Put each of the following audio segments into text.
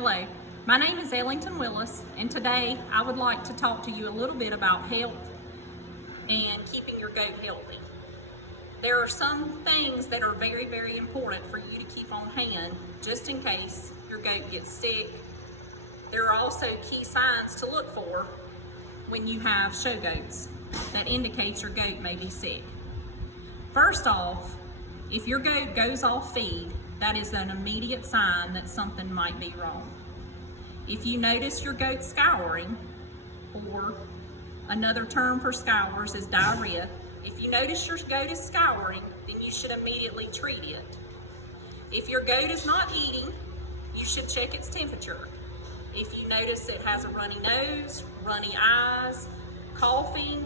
Hello, my name is Ellington Willis, and today I would like to talk to you a little bit about health and keeping your goat healthy. There are some things that are very, very important for you to keep on hand just in case your goat gets sick. There are also key signs to look for when you have show goats that indicates your goat may be sick. First off, if your goat goes off feed, that is an immediate sign that something might be wrong. If you notice your goat scouring, or another term for scours is diarrhea, if you notice your goat is scouring, then you should immediately treat it. If your goat is not eating, you should check its temperature. If you notice it has a runny nose, runny eyes, coughing,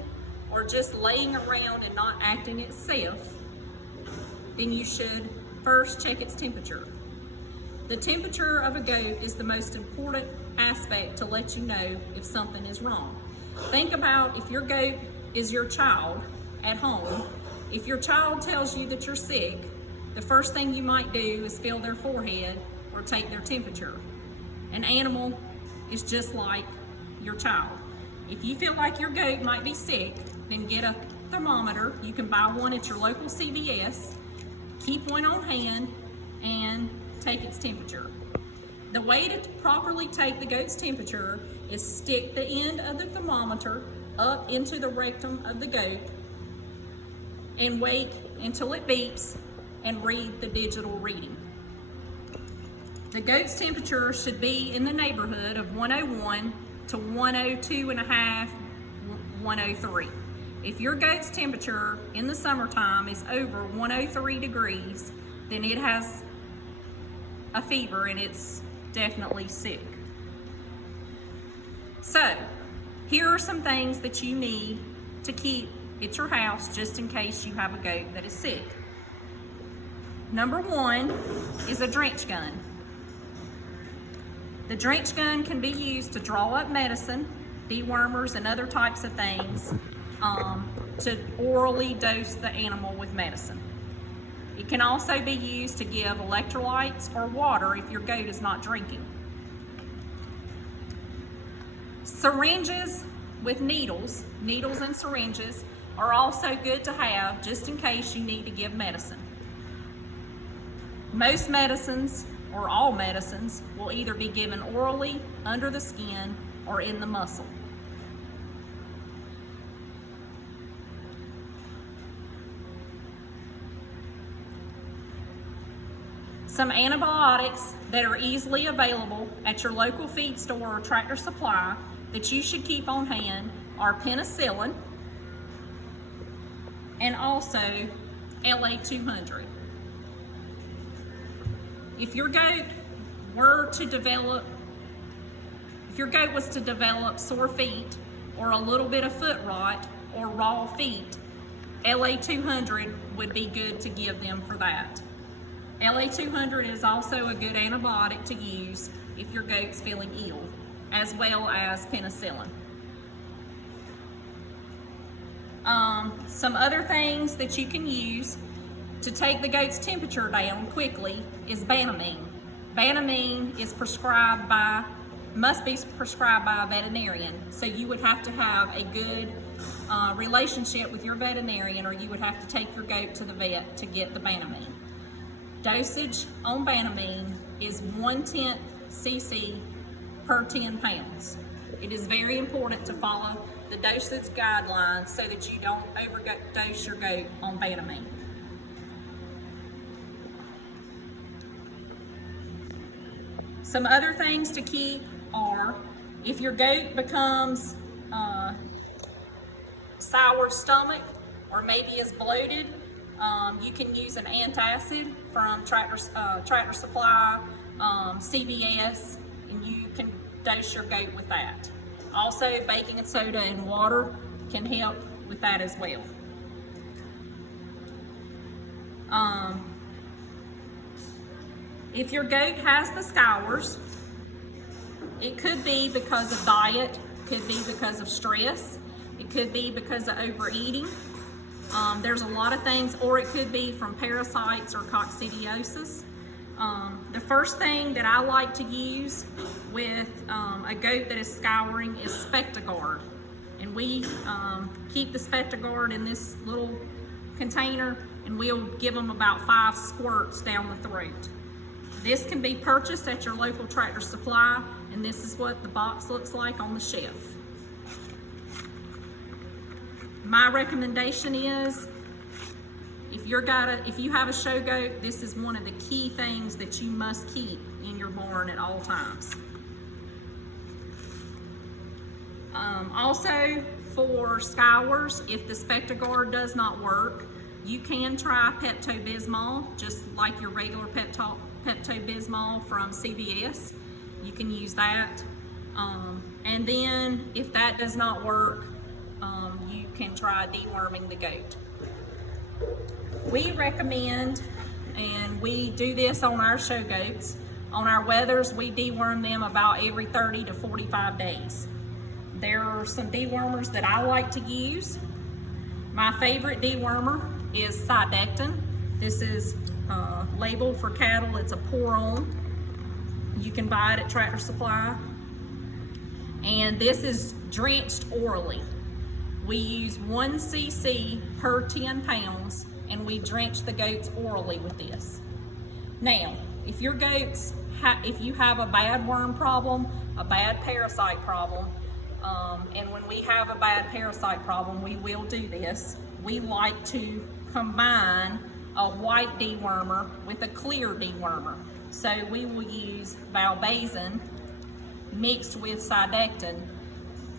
or just laying around and not acting itself, then you should first check its temperature. The temperature of a goat is the most important aspect to let you know if something is wrong. Think about if your goat is your child at home. If your child tells you that you're sick, the first thing you might do is feel their forehead or take their temperature. An animal is just like your child. If you feel like your goat might be sick, then get a thermometer. You can buy one at your local CVS. Keep one on hand and take its temperature. The way to properly take the goat's temperature is stick the end of the thermometer up into the rectum of the goat and wait until it beeps and read the digital reading. The goat's temperature should be in the neighborhood of 101 to 102.5, 103. If your goat's temperature in the summertime is over 103 degrees, then it has a fever and it's definitely sick. So, here are some things that you need to keep at your house just in case you have a goat that is sick. Number one is a drench gun. The drench gun can be used to draw up medicine, dewormers, and other types of things to orally dose the animal with medicine. It can also be used to give electrolytes or water if your goat is not drinking. Syringes with needles and syringes are also good to have just in case you need to give medicine. Most medicines, or all medicines, will either be given orally, under the skin, or in the muscle. Some antibiotics that are easily available at your local feed store or Tractor Supply that you should keep on hand are penicillin and also LA200. If your goat was to develop sore feet or a little bit of foot rot or raw feet, LA200 would be good to give them for that. LA200 is also a good antibiotic to use if your goat's feeling ill, as well as penicillin. Some other things that you can use to take the goat's temperature down quickly is Banamine. Banamine is must be prescribed by a veterinarian, so you would have to have a good relationship with your veterinarian, or you would have to take your goat to the vet to get the Banamine. Dosage on Banamine is 1/10 cc per 10 pounds. It is very important to follow the dosage guidelines so that you don't overdose your goat on Banamine. Some other things to keep are, if your goat becomes sour stomach or maybe is bloated, you can use an antacid from Tractor Supply, CVS, and you can dose your goat with that. Also, baking soda and water can help with that as well. If your goat has the scours, it could be because of diet, could be because of stress, it could be because of overeating. There's a lot of things, or it could be from parasites or coccidiosis. The first thing that I like to use with a goat that is scouring is Spectagard. And we keep the Spectagard in this little container, and we'll give them about 5 squirts down the throat. This can be purchased at your local Tractor Supply, and this is what the box looks like on the shelf. My recommendation is, if you have a show goat, this is one of the key things that you must keep in your barn at all times. Also, for scours, if the Spectagard does not work, you can try Pepto-Bismol, just like your regular Pepto-Bismol from CVS. You can use that. And then, if that does not work, you can try deworming the goat. We recommend, and we do this on our show goats, on our wethers, we deworm them about every 30 to 45 days. There are some dewormers that I like to use. My favorite dewormer is Sidectin. This is labeled for cattle. It's a pour-on. You can buy it at Tractor Supply. And this is drenched orally. We use 1 cc per 10 pounds, and we drench the goats orally with this. Now, if your goats, if you have a bad worm problem, a bad parasite problem, and when we have a bad parasite problem, we will do this. We like to combine a white dewormer with a clear dewormer. So we will use valbazen mixed with Sidectin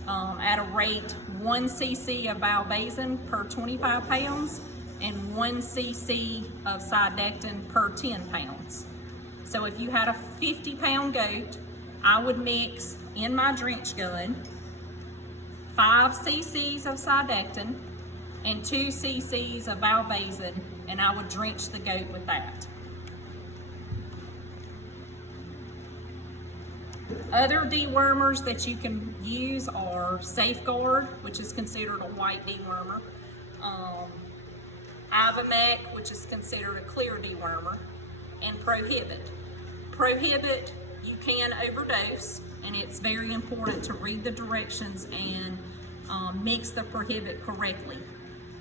at a rate 1 cc of valbazen per 25 pounds and 1 cc of Sidectin per 10 pounds. So if you had a 50-pound goat, I would mix in my drench gun 5 cc's of Sidectin and 2 cc's of valbazen, and I would drench the goat with that. Other dewormers that you can use are Safeguard, which is considered a white dewormer, Ivamec, which is considered a clear dewormer, and Prohibit. Prohibit, you can overdose, and it's very important to read the directions and mix the Prohibit correctly.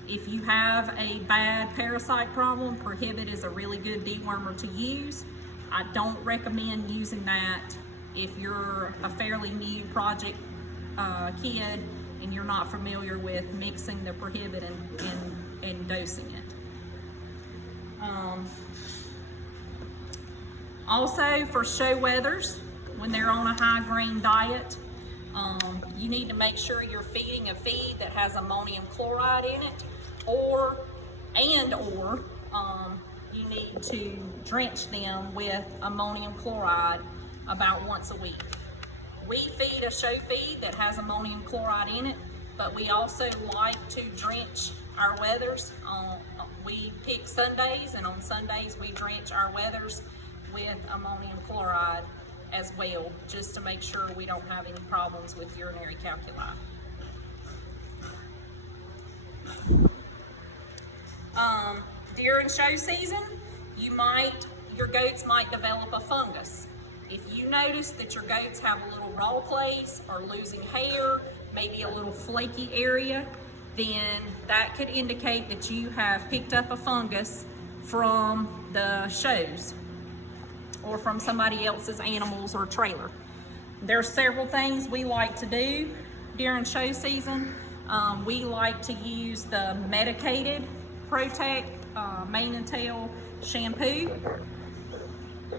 If you have a bad parasite problem, Prohibit is a really good dewormer to use. I don't recommend using that if you're a fairly new project kid and you're not familiar with mixing the Prohibit and dosing it. Also, for show wethers, when they're on a high grain diet, you need to make sure you're feeding a feed that has ammonium chloride in it, or you need to drench them with ammonium chloride about once a week. We feed a show feed that has ammonium chloride in it, but we also like to drench our wethers. We pick Sundays, and on Sundays we drench our wethers with ammonium chloride as well, just to make sure we don't have any problems with urinary calculi. During show season, your goats might develop a fungus. If you notice that your goats have a little raw place or losing hair, maybe a little flaky area, then that could indicate that you have picked up a fungus from the shows or from somebody else's animals or trailer. There are several things we like to do during show season. We like to use the medicated Protect mane and tail shampoo.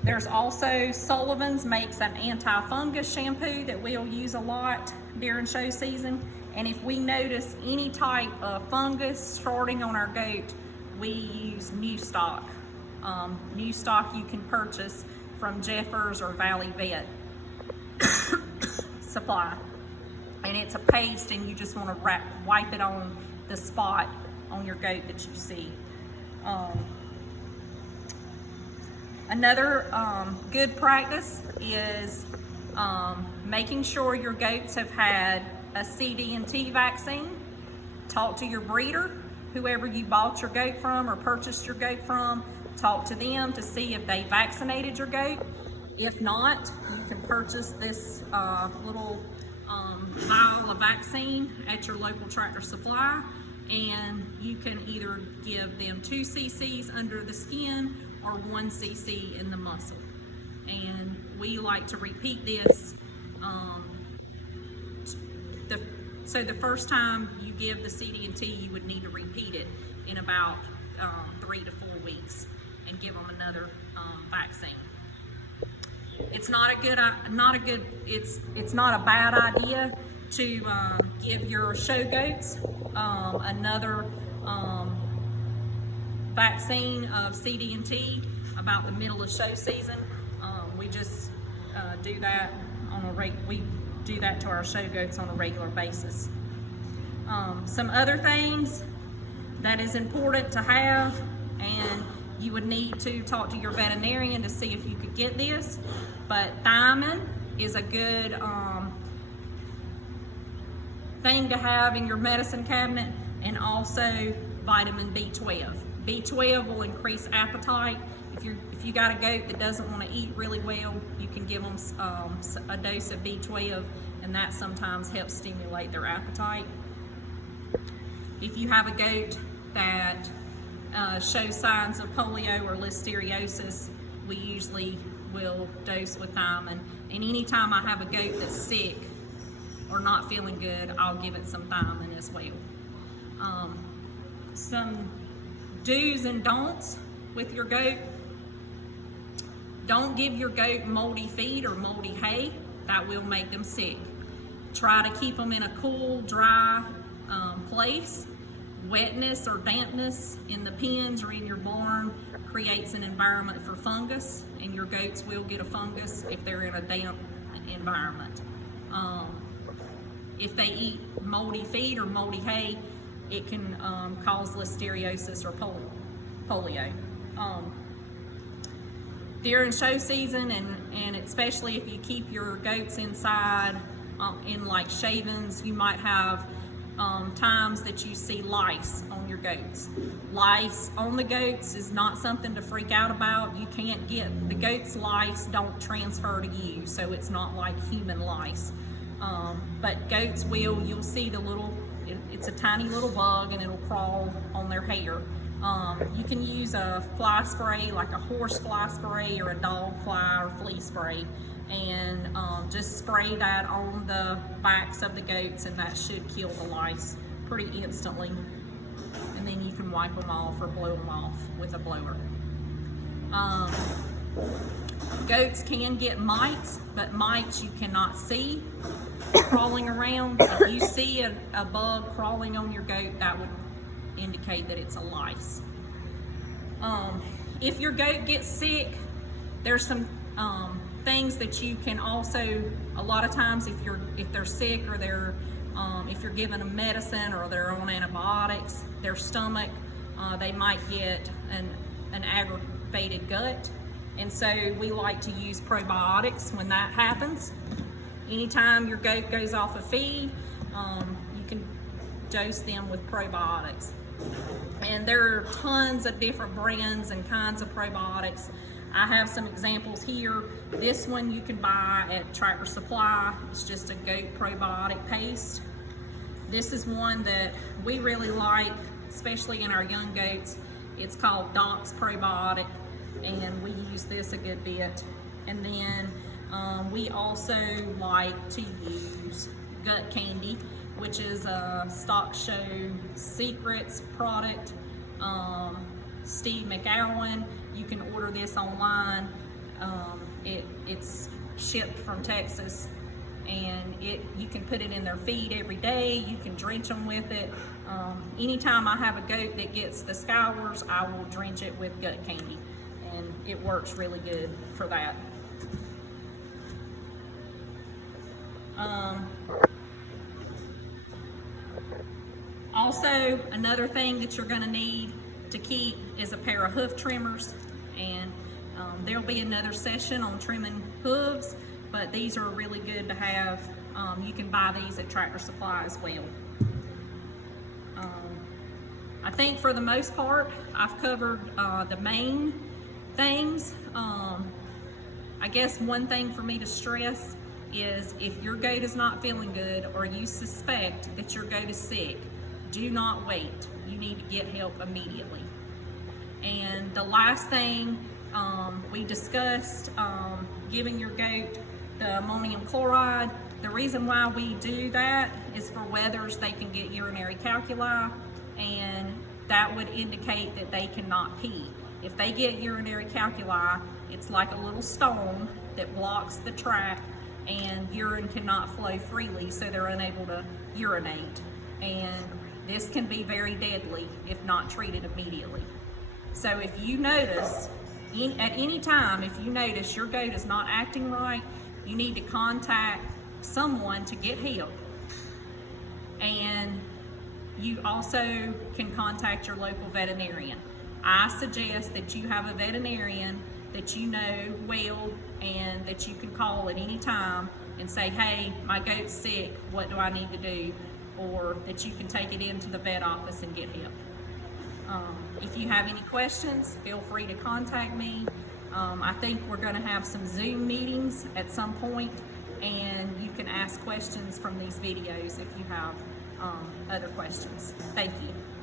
There's also Sullivan's makes an anti-fungus shampoo that we'll use a lot during show season. And if we notice any type of fungus starting on our goat, we use New Stock. New Stock you can purchase from Jeffers or Valley Vet Supply. And it's a paste, and you just want to wipe it on the spot on your goat that you see. Another good practice is making sure your goats have had a CD&T vaccine. Talk to your breeder, whoever you bought your goat from or purchased your goat from. talk to them to see if they vaccinated your goat. If not, you can purchase this little vial of vaccine at your local Tractor Supply, and you can either give them 2 cc's under the skin or 1 cc in the muscle. And we like to repeat this. So the first time you give the CD&T, you would need to repeat it in about 3 to 4 weeks and give them another vaccine. It's not a bad idea to give your show goats another vaccine of CD&T about the middle of show season. We just do that we do that to our show goats on a regular basis. Some other things that is important to have, and you would need to talk to your veterinarian to see if you could get this, but thiamine is a good thing to have in your medicine cabinet, and also vitamin B12. B12 will increase appetite. If you got a goat that doesn't want to eat really well, you can give them a dose of B12, and that sometimes helps stimulate their appetite. If you have a goat that shows signs of polio or listeriosis, we usually will dose with thiamine. And anytime I have a goat that's sick or not feeling good, I'll give it some thiamine as well. Some do's and don'ts with your goat. Don't give your goat moldy feed or moldy hay. That will make them sick. Try to keep them in a cool, dry place. Wetness or dampness in the pens or in your barn creates an environment for fungus, and your goats will get a fungus if they're in a damp environment. If they eat moldy feed or moldy hay, it can cause listeriosis or polio. During show season, and especially if you keep your goats inside in like shavings, you might have times that you see lice on your goats. Lice on the goats is not something to freak out about. You can't get, the goats' lice don't transfer to you, so it's not like human lice. But goats will, you'll see the little, it's a tiny little bug, and it'll crawl on their hair. You can use a fly spray, like a horse fly spray or a dog fly or flea spray, and just spray that on the backs of the goats, and that should kill the lice pretty instantly. And then you can wipe them off or blow them off with a blower. Goats can get mites, but mites you cannot see crawling around. If you see a bug crawling on your goat, that would indicate that it's a lice. If your goat gets sick, there's some things that you can also, a lot of times if they're sick or if you're giving them medicine or they're on antibiotics, their stomach, they might get an aggravated gut. And so we like to use probiotics when that happens. Anytime your goat goes off of feed, you can dose them with probiotics. And there are tons of different brands and kinds of probiotics. I have some examples here. This one you can buy at Tractor Supply. It's just a goat probiotic paste. This is one that we really like, especially in our young goats. It's called Doc's Probiotic, and we use this a good bit. And then we also like to use gut candy, which is a Stock Show Secrets product. Steve McAllen, you can order this online. It's shipped from Texas, and you can put it in their feed every day. You can drench them with it. Anytime I have a goat that gets the scours, I will drench it with gut candy, and it works really good for that. Also, another thing that you're going to need to keep is a pair of hoof trimmers, and there'll be another session on trimming hooves, but these are really good to have. You can buy these at Tractor Supply as well. I think for the most part, I've covered the main things. I guess one thing for me to stress is if your goat is not feeling good or you suspect that your goat is sick, do not wait. You need to get help immediately. And the last thing we discussed, giving your goat the ammonium chloride. The reason why we do that is for wethers they can get urinary calculi, and that would indicate that they cannot pee. If they get urinary calculi, it's like a little stone that blocks the tract and urine cannot flow freely, so they're unable to urinate. And this can be very deadly if not treated immediately. So if you notice, at any time, if you notice your goat is not acting right, you need to contact someone to get help. And you also can contact your local veterinarian. I suggest that you have a veterinarian that you know well and that you can call at any time and say, hey, my goat's sick, what do I need to do? Or that you can take it into the vet office and get help. If you have any questions, feel free to contact me. I think we're going to have some Zoom meetings at some point, and you can ask questions from these videos if you have other questions. Thank you.